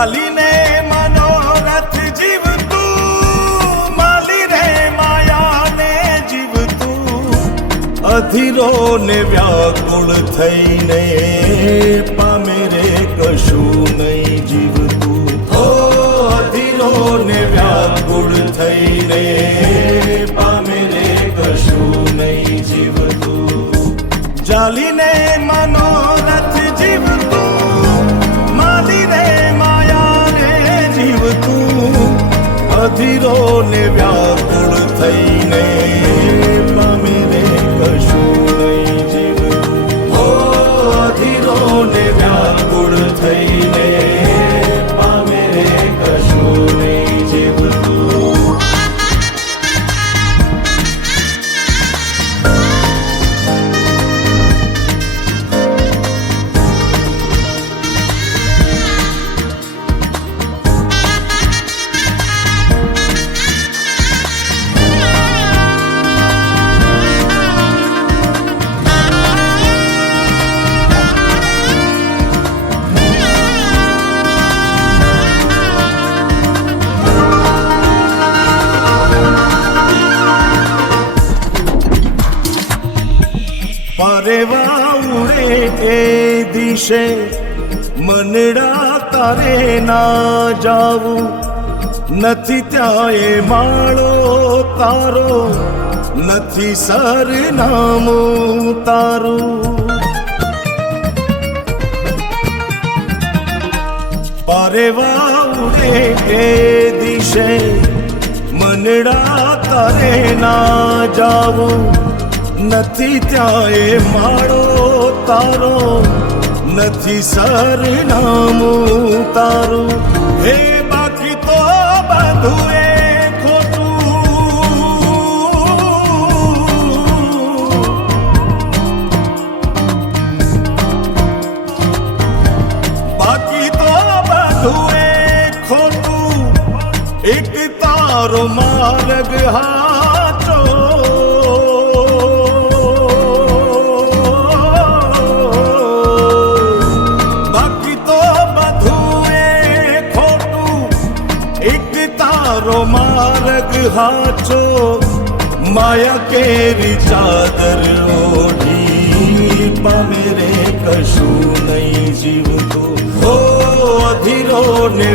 ચાલીને મનોરથ જીવતું, માલી રે માયાને જીવતું, અધીરો ને વ્યાકુળ થઈને પામે રે કશું નહીં જીવતું. ઓ અધીરો ને વ્યાકુળ થઈને પામે રે કશું નહીં જીવતું. ચાલીને મનોરથ જીવતું, માલી રે માયાને જીવતું, અધીરો ને વ્યાકુળ થઈને પામે રે કશું નહીં જીવતું. ઓ અધીરો ને વ્યાકુળ થઈને પામે રે કશું નહીં જીવતું. પરેવા ઉડે એ દિશે મનડા તારે ના જાવું, નથી ત્યાં એ માળો તારો, નથી સરનામું તારું. પરેવા ઉડે એ દિશે મનડા તારે ના જાવું, નથી ત્યાં એ માળો તારો, નથી સરનામું તારું. હે બાકી તો બધું એ ખોટું, બાકી તો બધું એ ખોટું, એક તારો માર્ગ હાચો. માર્ગ હાચો, માયા કેરી ચાદર ઓઢી પામે રે કશું નહીં જીવતું. ઓ અધીરો ને